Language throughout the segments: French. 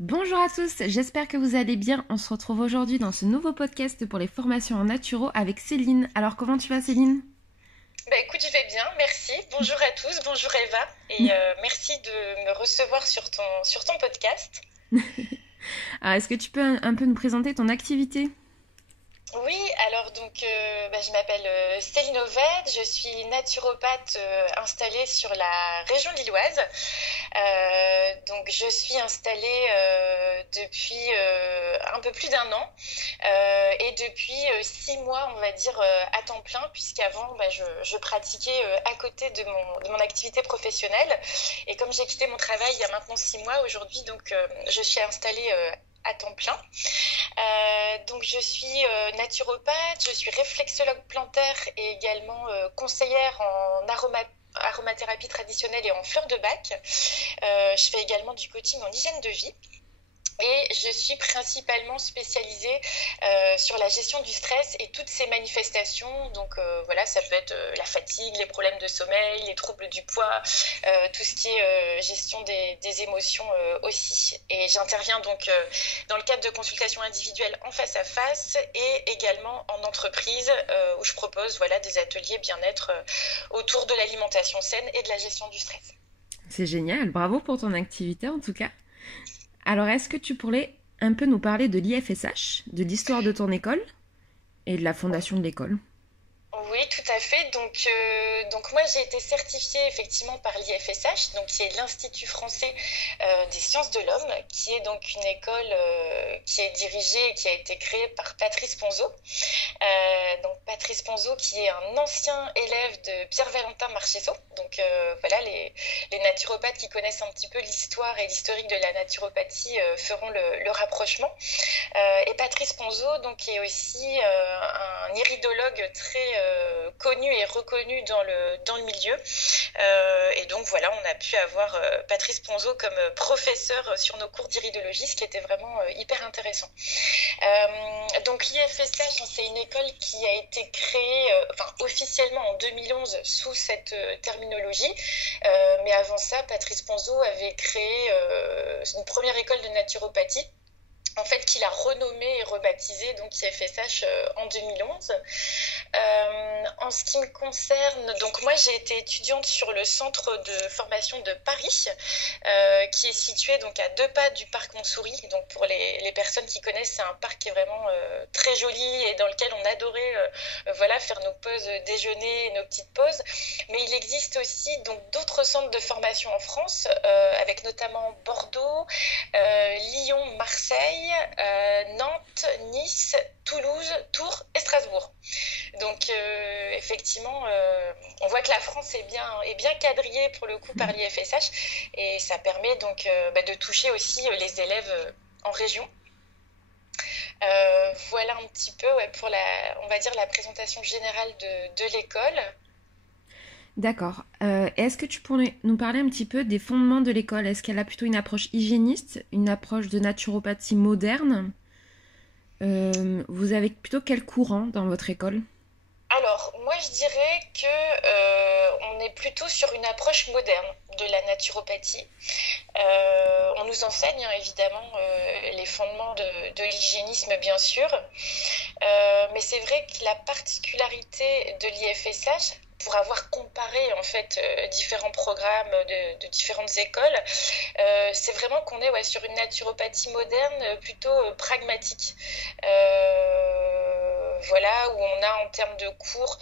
Bonjour à tous, j'espère que vous allez bien. On se retrouve aujourd'hui dans ce nouveau podcast pour les formations en naturo avec Céline. Alors comment tu vas Céline? Bah écoute, je vais bien, merci. Bonjour à tous, bonjour Eva, et merci de me recevoir sur ton podcast. Alors est-ce que tu peux un peu nous présenter ton activité? Oui, alors donc je m'appelle Céline Oved, je suis naturopathe installée sur la région lilloise. Donc je suis installée depuis un peu plus d'un an et depuis 6 mois, on va dire, à temps plein, puisqu'avant je pratiquais à côté de mon activité professionnelle. Et comme j'ai quitté mon travail il y a maintenant 6 mois aujourd'hui, donc je suis installée à temps plein. Donc je suis naturopathe, je suis réflexologue plantaire et également conseillère en aromathérapie traditionnelle et en fleurs de bac. Je fais également du coaching en hygiène de vie. Et je suis principalement spécialisée sur la gestion du stress et toutes ses manifestations. Donc voilà, ça peut être la fatigue, les problèmes de sommeil, les troubles du poids, tout ce qui est gestion des émotions aussi. Et j'interviens donc dans le cadre de consultations individuelles en face à face et également en entreprise où je propose voilà, des ateliers bien-être autour de l'alimentation saine et de la gestion du stress. C'est génial, bravo pour ton activité en tout cas. Alors est-ce que tu pourrais un peu nous parler de l'IFSH, de l'histoire de ton école et de la fondation de l'école? Oui, tout à fait. Donc moi, j'ai été certifiée effectivement par l'IFSH, donc qui est l'Institut français des sciences de l'homme, qui est donc une école qui est dirigée et qui a été créée par Patrice Ponzo. Donc Patrice Ponzo, qui est un ancien élève de Pierre-Valentin Marcheseau. Donc voilà, les naturopathes qui connaissent un petit peu l'histoire et l'historique de la naturopathie feront le rapprochement. Et Patrice Ponzo, donc, est aussi un iridologue très connu et reconnu dans le milieu. Et donc voilà, on a pu avoir Patrice Ponzo comme professeur sur nos cours d'iridologie, ce qui était vraiment hyper intéressant. Donc l'IFSH, c'est une école qui a été créée officiellement en 2011 sous cette terminologie. Mais avant ça, Patrice Ponzo avait créé une première école de naturopathie en fait, qu'il a renommé et rebaptisé donc IFSH en 2011. En ce qui me concerne, donc moi j'ai été étudiante sur le centre de formation de Paris, qui est situé donc à 2 pas du parc Montsouris. Donc pour les personnes qui connaissent, c'est un parc qui est vraiment très joli et dans lequel on adorait voilà, faire nos pauses déjeuner et nos petites pauses. Mais il existe aussi donc d'autres centres de formation en France, avec notamment Bordeaux, Lyon, Marseille, Nantes, Nice, Toulouse, Tours et Strasbourg. Donc effectivement, on voit que la France est bien quadrillée pour le coup par l'IFSH et ça permet donc de toucher aussi les élèves en région. Voilà un petit peu ouais, pour on va dire la présentation générale de l'école. D'accord. Est-ce que tu pourrais nous parler un petit peu des fondements de l'école? Est-ce qu'elle a plutôt une approche hygiéniste, une approche de naturopathie moderne? Vous avez plutôt quel courant dans votre école? Alors, moi je dirais que on est plutôt sur une approche moderne de la naturopathie. On nous enseigne hein, évidemment les fondements de l'hygiénisme bien sûr, mais c'est vrai que la particularité de l'IFSH, pour avoir comparé en fait différents programmes de différentes écoles, c'est vraiment qu'on est ouais, sur une naturopathie moderne plutôt pragmatique. Voilà, où on a en termes de cours,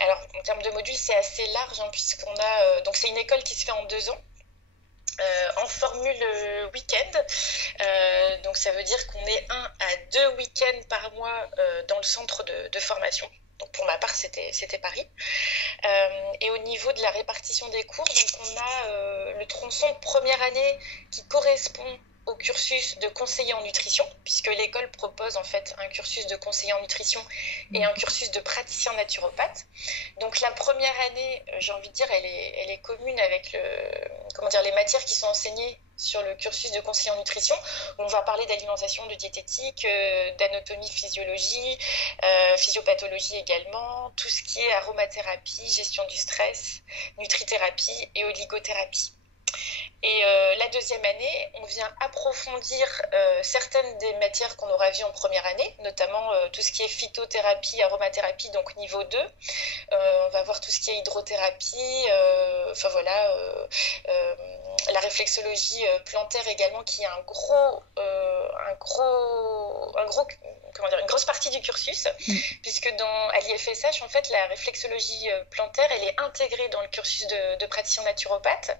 alors en termes de modules, c'est assez large, hein, puisqu'on a, donc c'est une école qui se fait en 2 ans. En formule week-end, donc ça veut dire qu'on est 1 à 2 week-ends par mois dans le centre de formation. Donc pour ma part, c'était Paris. Et au niveau de la répartition des cours, donc on a le tronçon de première année qui correspond au cursus de conseiller en nutrition, puisque l'école propose en fait un cursus de conseiller en nutrition et un cursus de praticien naturopathe. Donc la première année, j'ai envie de dire, elle est commune avec les matières qui sont enseignées sur le cursus de conseiller en nutrition. On va parler d'alimentation, de diététique, d'anatomie, physiologie, physiopathologie également, tout ce qui est aromathérapie, gestion du stress, nutrithérapie et oligothérapie. Et la deuxième année, on vient approfondir certaines des matières qu'on aura vues en première année, notamment tout ce qui est phytothérapie, aromathérapie, donc niveau 2. On va voir tout ce qui est hydrothérapie, enfin voilà, la réflexologie plantaire également, qui est comment dire, une grosse partie du cursus, Mm. puisque à l'IFSH, en fait, la réflexologie plantaire, elle est intégrée dans le cursus de praticien naturopathe.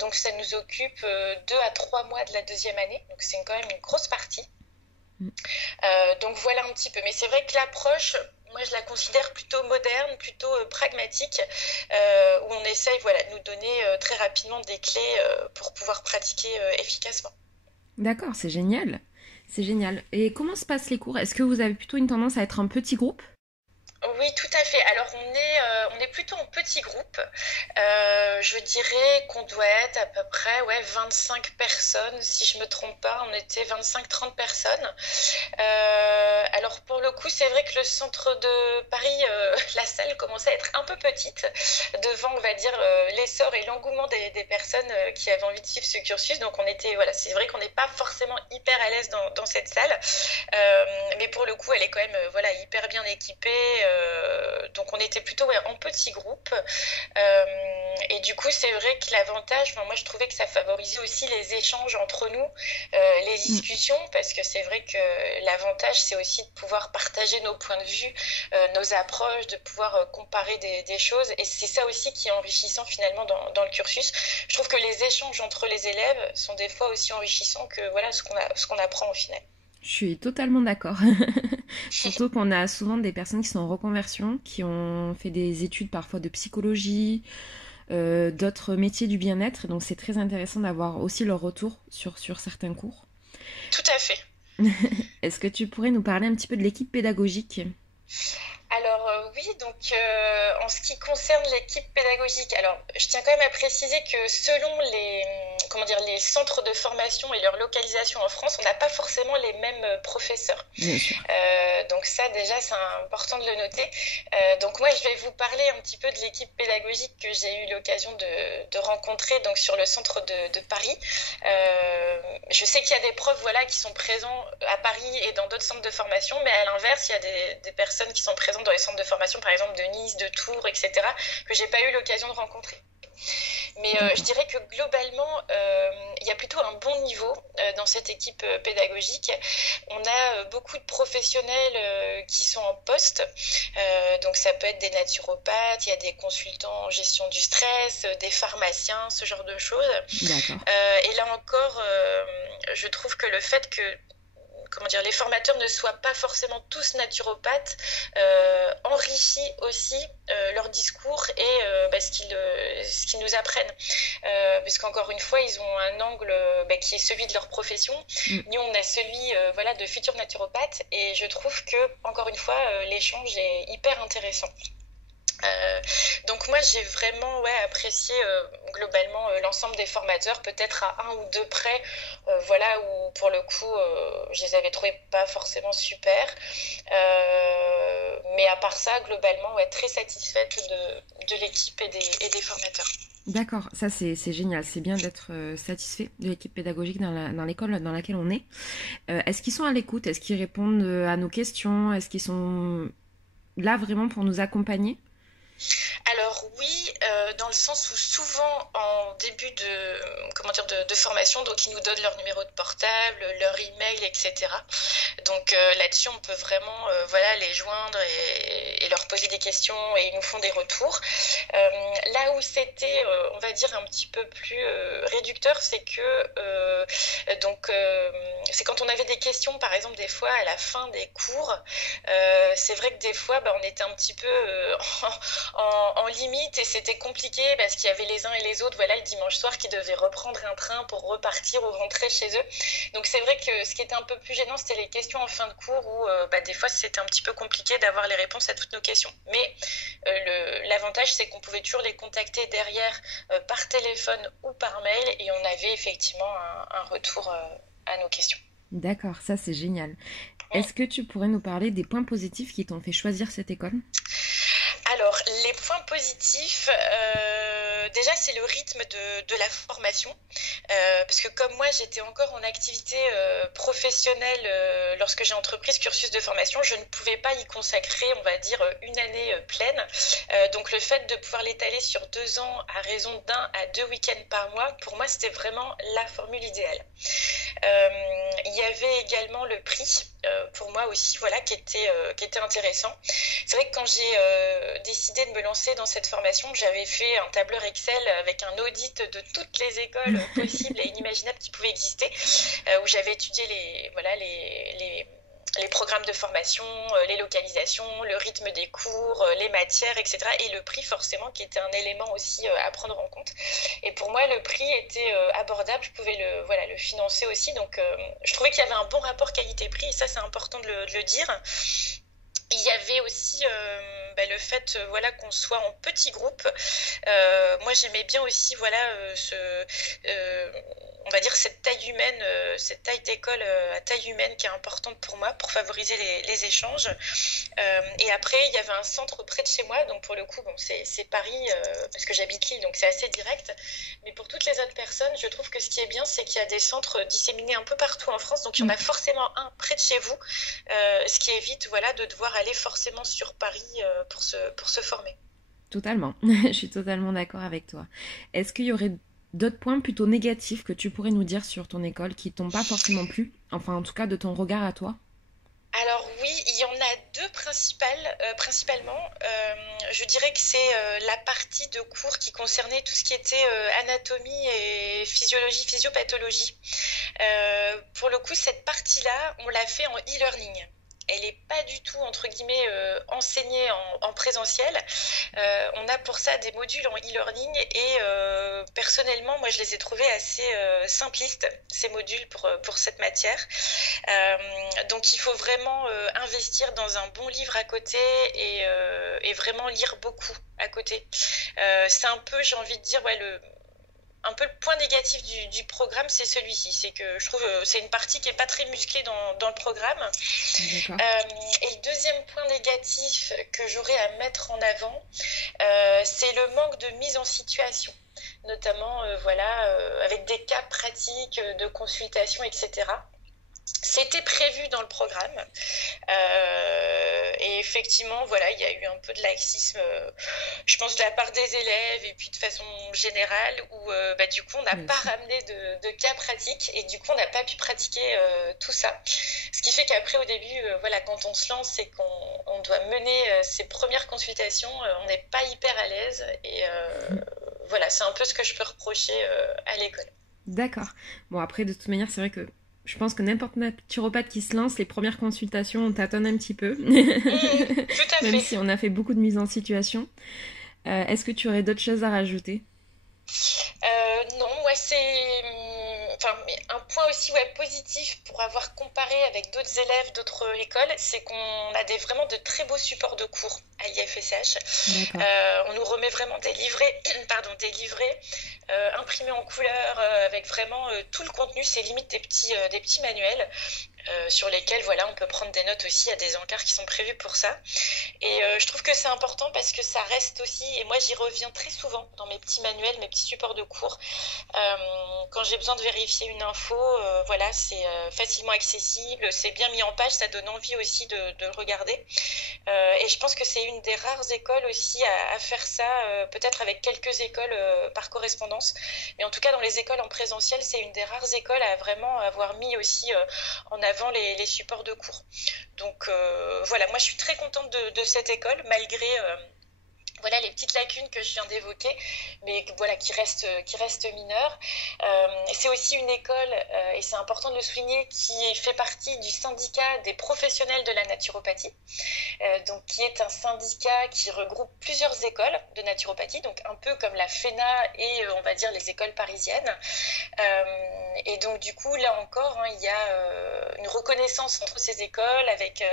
Donc ça nous occupe 2 à 3 mois de la deuxième année, donc c'est quand même une grosse partie. Mm. Donc voilà un petit peu. Mais c'est vrai que l'approche, moi je la considère plutôt moderne, plutôt pragmatique, où on essaye voilà, de nous donner très rapidement des clés pour pouvoir pratiquer efficacement. D'accord, c'est génial. C'est génial. Et comment se passent les cours? Est-ce que vous avez plutôt une tendance à être un petit groupe? Oui, tout à fait. Alors, on est plutôt en petit groupe. Je dirais qu'on doit être à peu près ouais, 25 personnes. Si je me trompe pas, on était 25-30 personnes. Alors, pour le coup, c'est vrai que le centre de Paris, la salle commençait à être un peu petite devant, on va dire, l'essor et l'engouement des personnes qui avaient envie de suivre ce cursus. Donc, voilà, c'est vrai qu'on n'est pas forcément hyper à l'aise dans cette salle. Mais pour le coup, elle est quand même voilà, hyper bien équipée. Donc on était plutôt ouais, en petit groupe. Et du coup, c'est vrai que l'avantage, moi je trouvais que ça favorisait aussi les échanges entre nous, les Mm. discussions, parce que c'est vrai que l'avantage, c'est aussi de pouvoir partager nos points de vue, nos approches, de pouvoir comparer des choses. Et c'est ça aussi qui est enrichissant finalement dans le cursus. Je trouve que les échanges entre les élèves sont des fois aussi enrichissants que voilà, ce qu'on apprend au final. Je suis totalement d'accord. Surtout qu'on a souvent des personnes qui sont en reconversion, qui ont fait des études parfois de psychologie, d'autres métiers du bien-être. Donc c'est très intéressant d'avoir aussi leur retour sur certains cours. Tout à fait. Est-ce que tu pourrais nous parler un petit peu de l'équipe pédagogique? Alors oui, donc en ce qui concerne l'équipe pédagogique, alors je tiens quand même à préciser que selon comment dire, les centres de formation et leur localisation en France, on n'a pas forcément les mêmes professeurs. Bien sûr. Donc ça déjà c'est important de le noter. Donc moi je vais vous parler un petit peu de l'équipe pédagogique que j'ai eu l'occasion de rencontrer donc sur le centre de Paris. Je sais qu'il y a des profs voilà, qui sont présents à Paris et dans d'autres centres de formation, mais à l'inverse il y a des personnes qui sont présentes dans les centres de formation par exemple de Nice, de Tours, etc. que j'ai pas eu l'occasion de rencontrer. Mais je D'accord. dirais que globalement, il y a plutôt un bon niveau dans cette équipe pédagogique. On a beaucoup de professionnels qui sont en poste. Donc ça peut être des naturopathes, il y a des consultants en gestion du stress, des pharmaciens, ce genre de choses. D'accord. Et là encore, je trouve que le fait que comment dire, les formateurs ne soient pas forcément tous naturopathes, enrichit aussi leur discours et ce qu'ils nous apprennent. Puisqu'encore une fois, ils ont un angle qui est celui de leur profession. Mm. Nous, on a celui voilà, de futurs naturopathes. Et je trouve que, encore une fois, l'échange est hyper intéressant. Donc moi j'ai vraiment ouais, apprécié globalement l'ensemble des formateurs, peut-être à un ou deux près, voilà où pour le coup je les avais trouvés pas forcément super, mais à part ça globalement ouais, très satisfaite de l'équipe et des formateurs. D'accord, ça c'est génial, c'est bien d'être satisfait de l'équipe pédagogique dans l'école dans laquelle on est. Est-ce qu'ils sont à l'écoute? Est-ce qu'ils répondent à nos questions? Est-ce qu'ils sont là vraiment pour nous accompagner? Alors oui, dans le sens où souvent en début comment dire, de formation, donc ils nous donnent leur numéro de portable, leur email, etc. Donc là-dessus, on peut vraiment voilà, les joindre et leur poser des questions et ils nous font des retours. Là où c'était, on va dire, un petit peu plus réducteur, c'est que c'est quand on avait des questions, par exemple, des fois à la fin des cours, c'est vrai que des fois, bah, on était un petit peu en limite et c'était compliqué parce qu'il y avait les uns et les autres, voilà, le dimanche soir qui devaient reprendre un train pour repartir ou rentrer chez eux. Donc c'est vrai que ce qui était un peu plus gênant, c'était les questions en fin de cours où des fois c'était un petit peu compliqué d'avoir les réponses à toutes nos questions. Mais l'avantage, c'est qu'on pouvait toujours les contacter derrière par téléphone ou par mail et on avait effectivement un retour à nos questions. D'accord, ça c'est génial. Est-ce que tu pourrais nous parler des points positifs qui t'ont fait choisir cette école? Alors, les points positifs, déjà, c'est le rythme de la formation. Parce que comme moi, j'étais encore en activité professionnelle lorsque j'ai entrepris ce cursus de formation, je ne pouvais pas y consacrer, on va dire, une année pleine. Donc, le fait de pouvoir l'étaler sur 2 ans à raison d'1 à 2 week-ends par mois, pour moi, c'était vraiment la formule idéale. Il y avait également le prix, pour moi aussi, voilà, qui était intéressant. C'est vrai que quand j'ai décidé de me lancer dans cette formation, j'avais fait un tableur Excel avec un audit de toutes les écoles possibles et inimaginables qui pouvaient exister, où j'avais étudié les programmes de formation, les localisations, le rythme des cours, les matières, etc. Et le prix, forcément, qui était un élément aussi à prendre en compte. Et pour moi, le prix était abordable, je pouvais le financer aussi. Donc, je trouvais qu'il y avait un bon rapport qualité-prix, et ça, c'est important de le dire. Il y avait aussi le fait voilà, qu'on soit en petits groupes. Moi, j'aimais bien aussi voilà, on va dire cette taille humaine, cette taille d'école à taille humaine qui est importante pour moi pour favoriser les échanges. Et après, il y avait un centre près de chez moi. Donc, pour le coup, bon, c'est Paris parce que j'habite Lille, donc c'est assez direct. Mais pour toutes les autres personnes, je trouve que ce qui est bien, c'est qu'il y a des centres disséminés un peu partout en France. Donc, il y en a forcément un près de chez vous, ce qui évite voilà, de devoir aller forcément sur Paris pour se former. Totalement, je suis totalement d'accord avec toi. Est-ce qu'il y aurait d'autres points plutôt négatifs que tu pourrais nous dire sur ton école qui t'ont pas forcément plu? Enfin, en tout cas, de ton regard à toi. Alors oui, il y en a deux principalement. Je dirais que c'est la partie de cours qui concernait tout ce qui était anatomie et physiologie, physiopathologie. Pour le coup, cette partie-là, on l'a fait en e-learning. Elle n'est pas du tout, entre guillemets, enseignée en présentiel. On a pour ça des modules en e-learning et personnellement, moi, je les ai trouvés assez simplistes, ces modules pour cette matière. Donc, il faut vraiment investir dans un bon livre à côté et vraiment lire beaucoup à côté. C'est un peu, j'ai envie de dire, ouais, un peu le point négatif du programme, c'est celui-ci. C'est que je trouve c'est une partie qui n'est pas très musclée dans le programme. Et le deuxième point négatif que j'aurais à mettre en avant, c'est le manque de mise en situation. Notamment avec des cas pratiques de consultation, etc. C'était prévu dans le programme et effectivement voilà il y a eu un peu de laxisme je pense de la part des élèves et puis de façon générale où du coup on n'a pas ramené de cas pratiques et du coup on n'a pas pu pratiquer tout ça, ce qui fait qu'après au début quand on se lance et qu'on doit mener ses premières consultations, on n'est pas hyper à l'aise et voilà c'est un peu ce que je peux reprocher à l'école. D'accord. Bon après de toute manière c'est vrai que je pense que n'importe naturopathe qui se lance, les premières consultations, on tâtonne un petit peu. Tout à fait. Même si on a fait beaucoup de mise en situation. Est-ce que tu aurais d'autres choses à rajouter? Non, moi c'est un point aussi positif pour avoir comparé avec d'autres élèves d'autres écoles, c'est qu'on a vraiment de très beaux supports de cours à l'IFSH. On nous remet vraiment des livrets, imprimés en couleur avec vraiment tout le contenu, c'est limite des petits manuels. Sur lesquels on peut prendre des notes aussi, il y a des encarts qui sont prévus pour ça. Et je trouve que c'est important parce que ça reste aussi, et moi j'y reviens très souvent dans mes petits manuels, mes petits supports de cours. Quand j'ai besoin de vérifier une info, c'est facilement accessible, c'est bien mis en page, ça donne envie aussi de le regarder. Et je pense que c'est une des rares écoles aussi à faire ça, peut-être avec quelques écoles par correspondance. Mais en tout cas, dans les écoles en présentiel, c'est une des rares écoles à vraiment avoir mis aussi en avant les supports de cours. Donc moi je suis très contente de cette école malgré les petites lacunes que je viens d'évoquer, mais qui restent mineures. C'est aussi une école, et c'est important de le souligner, qui fait partie du syndicat des professionnels de la naturopathie, donc qui est un syndicat qui regroupe plusieurs écoles de naturopathie, donc un peu comme la FENA et on va dire les écoles parisiennes. Et donc du coup, là encore, il y a une reconnaissance entre ces écoles avec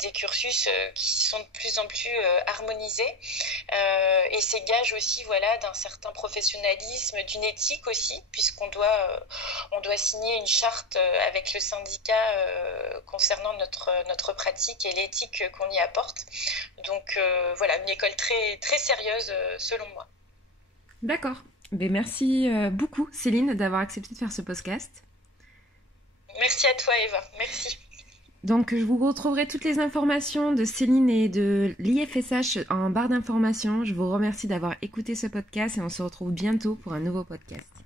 des cursus qui sont de plus en plus harmonisés. Et c'est gage aussi, voilà, d'un certain professionnalisme, d'une éthique aussi, puisqu'on doit signer une charte avec le syndicat concernant notre pratique et l'éthique qu'on y apporte. Donc voilà, une école très, très sérieuse selon moi. D'accord. Ben, merci beaucoup, Céline, d'avoir accepté de faire ce podcast. Merci à toi, Eva. Merci. Donc, je vous retrouverai toutes les informations de Céline et de l'IFSH en barre d'informations. Je vous remercie d'avoir écouté ce podcast et on se retrouve bientôt pour un nouveau podcast.